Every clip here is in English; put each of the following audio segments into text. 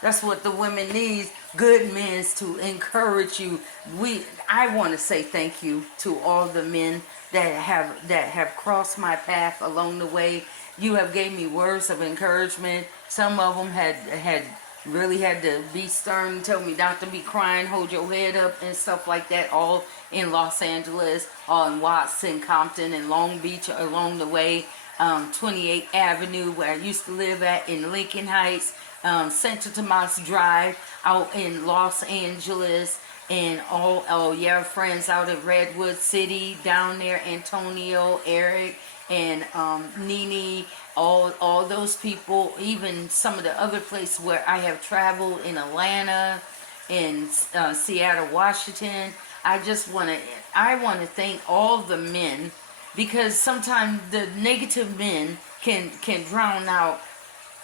That's what the women need. Good men to encourage you. I want to say thank you to all the men that have crossed my path along the way. You have gave me words of encouragement. Some of them had really had to be stern, tell me not to be crying, hold your head up and stuff like that. All in Los Angeles, all in Watson, Compton, and Long Beach along the way. 28th Avenue, where I used to live at in Lincoln Heights, Santo Tomas Drive out in Los Angeles, and oh yeah, friends out in Redwood City, down there, Antonio, Eric, and Nene, all those people, even some of the other places where I have traveled in Atlanta, in Seattle, Washington. I want to thank all the men, because sometimes the negative men can drown out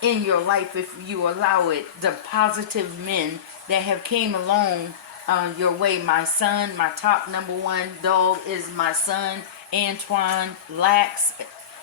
in your life if you allow it. The positive men that have came along your way. My son, my top number one dog is my son, Antoine Lax,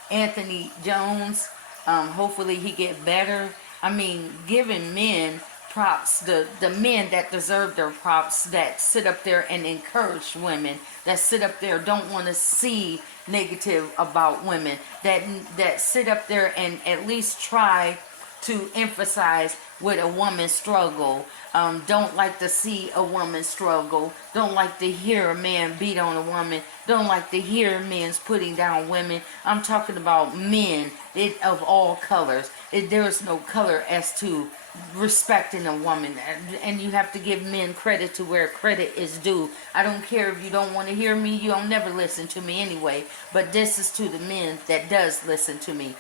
Anthony Jones. Hopefully he get better. I mean, giving men props, the men that deserve their props, that sit up there and encourage women, that sit up there don't want to see negative about women, that sit up there and at least try to emphasize with a woman's struggle. Don't like to see a woman struggle. Don't like to hear a man beat on a woman. Don't like to hear men's putting down women. I'm talking about men of all colors. There is no color as to respecting a woman, and you have to give men credit to where credit is due. I don't care if you don't want to hear me. You don't never listen to me anyway. But this is to the men that does listen to me.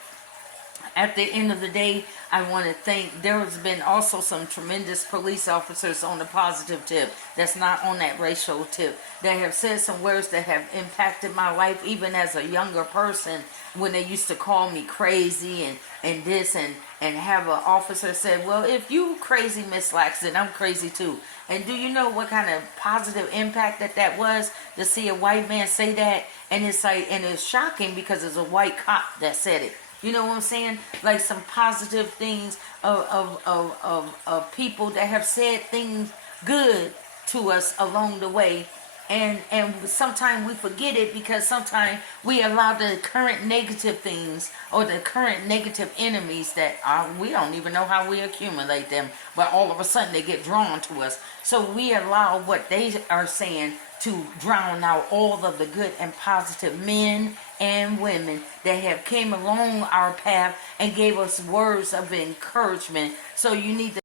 At the end of the day, I want to thank, there has been also some tremendous police officers on the positive tip, that's not on that racial tip, that have said some words that have impacted my life even as a younger person, when they used to call me crazy and this, and have an officer say, well, if you crazy, Miss Lax, then I'm crazy too. And do you know what kind of positive impact that was, to see a white man say that? And it's like, and it's shocking because it's a white cop that said it. You know what I'm saying? Like some positive things of people that have said things good to us along the way. And sometimes we forget it, because sometimes we allow the current negative things or the current negative enemies that we don't even know how we accumulate them, but all of a sudden they get drawn to us. So we allow what they are saying to drown out all of the good and positive men and women that have came along our path and gave us words of encouragement. So you need to